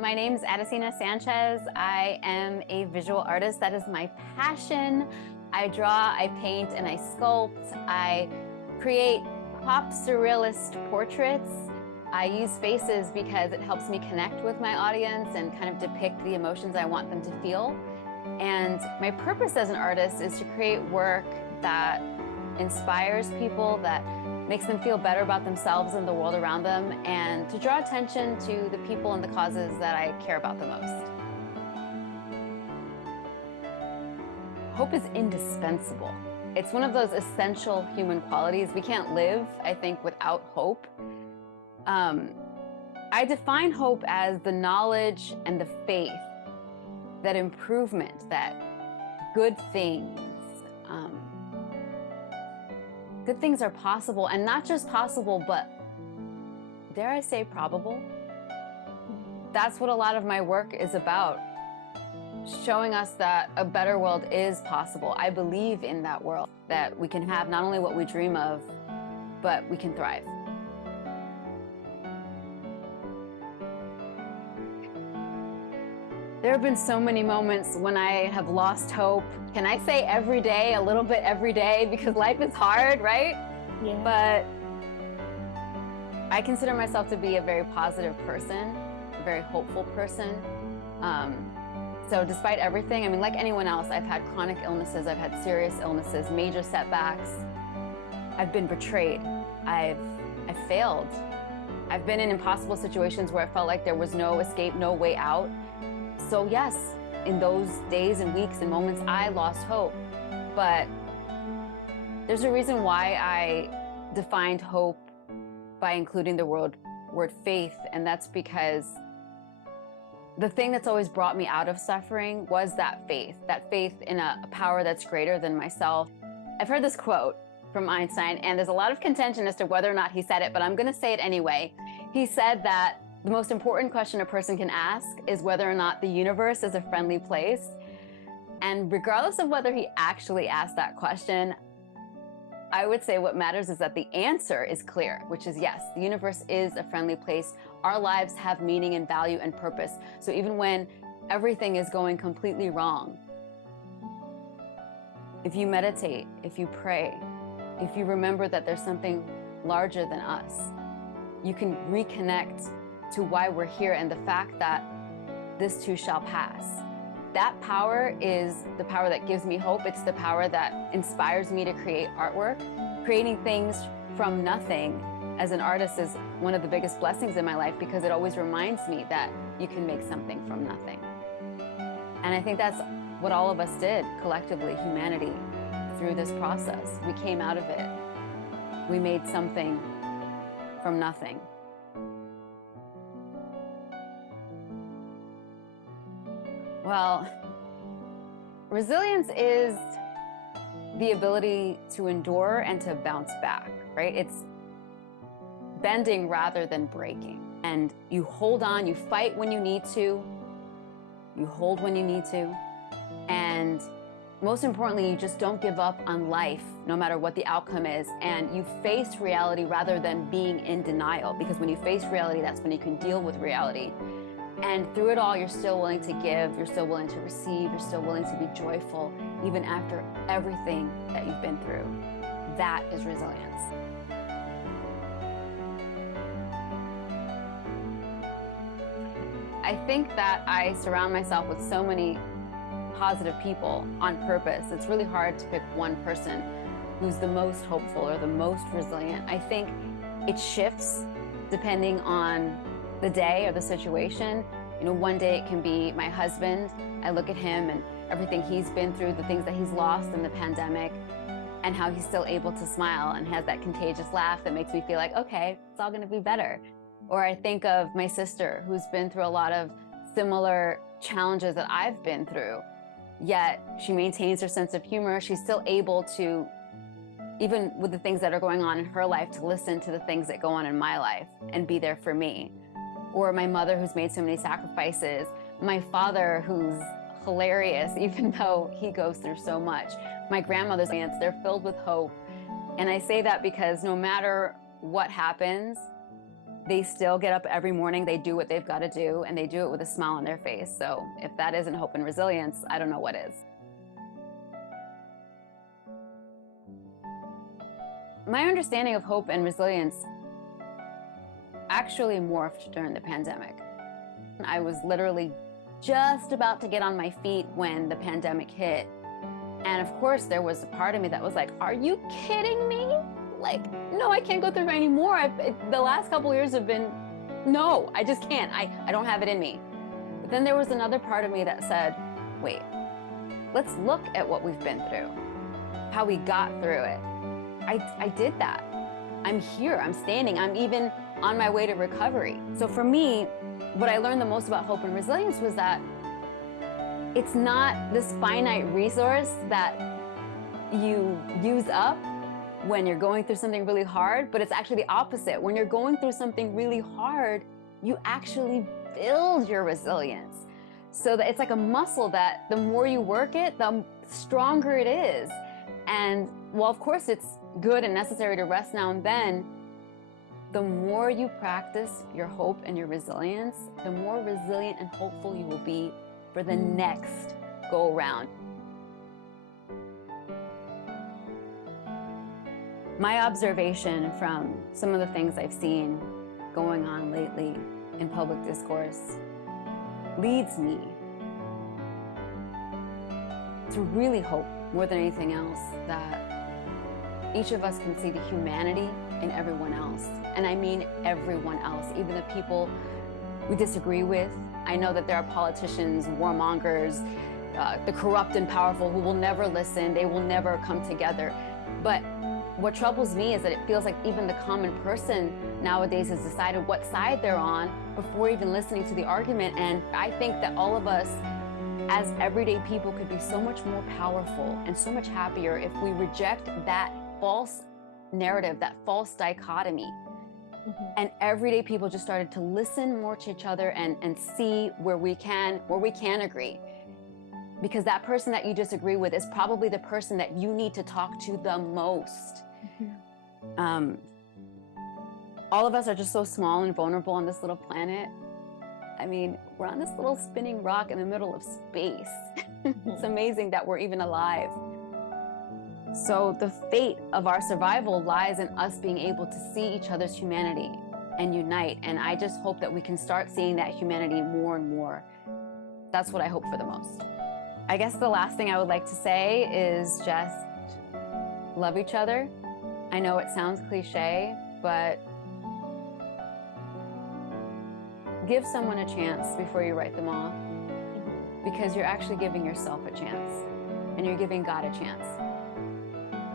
my name is Adesina Sanchez. I am a visual artist. That is my passion. I draw, I paint, and I sculpt. I create pop surrealist portraits. I use faces because it helps me connect with my audience and kind of depict the emotions I want them to feel. And my purpose as an artist is to create work that inspires people, that makes them feel better about themselves and the world around them, and to draw attention to the people and the causes that I care about the most. Hope is indispensable. It's one of those essential human qualities. We can't live, I think, without hope. I define hope as the knowledge and the faith that improvement, that good things are possible, and not just possible, but dare I say probable? That's what a lot of my work is about, showing us that a better world is possible. I believe in that world, that we can have not only what we dream of, but we can thrive. There have been so many moments when I have lost hope. Can I say every day, a little bit every day, because life is hard, right? Yeah. But I consider myself to be a very positive person, a very hopeful person. So despite everything, I mean, like anyone else, I've had chronic illnesses, I've had serious illnesses, major setbacks. I've been betrayed. I've failed. I've been in impossible situations where I felt like there was no escape, no way out. So yes, in those days and weeks and moments, I lost hope. But there's a reason why I defined hope by including the word faith, and that's because the thing that's always brought me out of suffering was that faith in a power that's greater than myself. I've heard this quote from Einstein, and there's a lot of contention as to whether or not he said it, but I'm gonna say it anyway. He said that the most important question a person can ask is whether or not the universe is a friendly place. And regardless of whether he actually asked that question, I would say what matters is that the answer is clear, which is yes, the universe is a friendly place. Our lives have meaning and value and purpose. So even when everything is going completely wrong, if you meditate, if you pray, if you remember that there's something larger than us, you can reconnect to why we're here and the fact that this too shall pass. That power is the power that gives me hope. It's the power that inspires me to create artwork. Creating things from nothing as an artist is one of the biggest blessings in my life because it always reminds me that you can make something from nothing. And I think that's what all of us did collectively, humanity, through this process. We came out of it. We made something from nothing. Well, resilience is the ability to endure and to bounce back, right? It's bending rather than breaking. And you hold on, you fight when you need to, you hold when you need to, and most importantly, you just don't give up on life, no matter what the outcome is, and you face reality rather than being in denial, because when you face reality, that's when you can deal with reality. And through it all, you're still willing to give, you're still willing to receive, you're still willing to be joyful, even after everything that you've been through. That is resilience. I think that I surround myself with so many positive people on purpose. It's really hard to pick one person who's the most hopeful or the most resilient. I think it shifts depending on the day or the situation. You know, one day it can be my husband. I look at him and everything he's been through, the things that he's lost in the pandemic, and how he's still able to smile and has that contagious laugh that makes me feel like, okay, it's all gonna be better. Or I think of my sister who's been through a lot of similar challenges that I've been through, yet she maintains her sense of humor. She's still able to, even with the things that are going on in her life, to listen to the things that go on in my life and be there for me. Or my mother who's made so many sacrifices, my father who's hilarious even though he goes through so much, my grandmother's aunts, they're filled with hope. And I say that because no matter what happens, they still get up every morning, they do what they've got to do, and they do it with a smile on their face. So if that isn't hope and resilience, I don't know what is. My understanding of hope and resilience actually morphed during the pandemic. I was literally just about to get on my feet when the pandemic hit. And of course, there was a part of me that was like, are you kidding me? Like, no, I can't go through it anymore. The last couple of years have been, no, I just can't. I don't have it in me. But then there was another part of me that said, wait, let's look at what we've been through, how we got through it. I did that. I'm here, I'm standing, I'm even on my way to recovery. So for me, what I learned the most about hope and resilience was that it's not this finite resource that you use up when you're going through something really hard, but it's actually the opposite. When you're going through something really hard, you actually build your resilience. So that it's like a muscle that the more you work it, the stronger it is. And while of course it's good and necessary to rest now and then, the more you practice your hope and your resilience, the more resilient and hopeful you will be for the next go around. My observation from some of the things I've seen going on lately in public discourse leads me to really hope more than anything else that each of us can see the humanity in everyone else. And I mean everyone else, even the people we disagree with. I know that there are politicians, warmongers, the corrupt and powerful who will never listen, they will never come together. But what troubles me is that it feels like even the common person nowadays has decided what side they're on before even listening to the argument. And I think that all of us as everyday people could be so much more powerful and so much happier if we reject that false narrative, that false dichotomy. And everyday people just started to listen more to each other and see where we can agree. Because that person that you disagree with is probably the person that you need to talk to the most. All of us are just so small and vulnerable on this little planet. I mean, we're on this little spinning rock in the middle of space. It's amazing that we're even alive. So the fate of our survival lies in us being able to see each other's humanity and unite. And I just hope that we can start seeing that humanity more and more. That's what I hope for the most. I guess the last thing I would like to say is just love each other. I know it sounds cliche, but give someone a chance before you write them off, because you're actually giving yourself a chance and you're giving God a chance.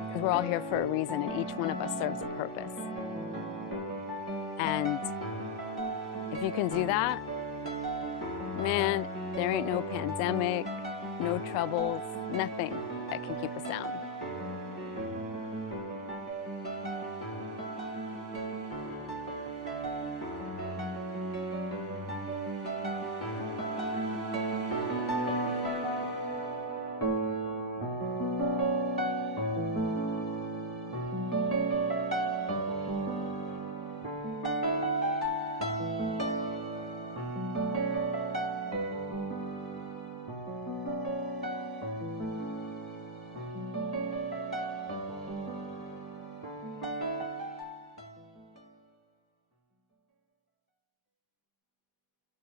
Because we're all here for a reason and each one of us serves a purpose. And if you can do that, man, there ain't no pandemic, no troubles, nothing that can keep us down.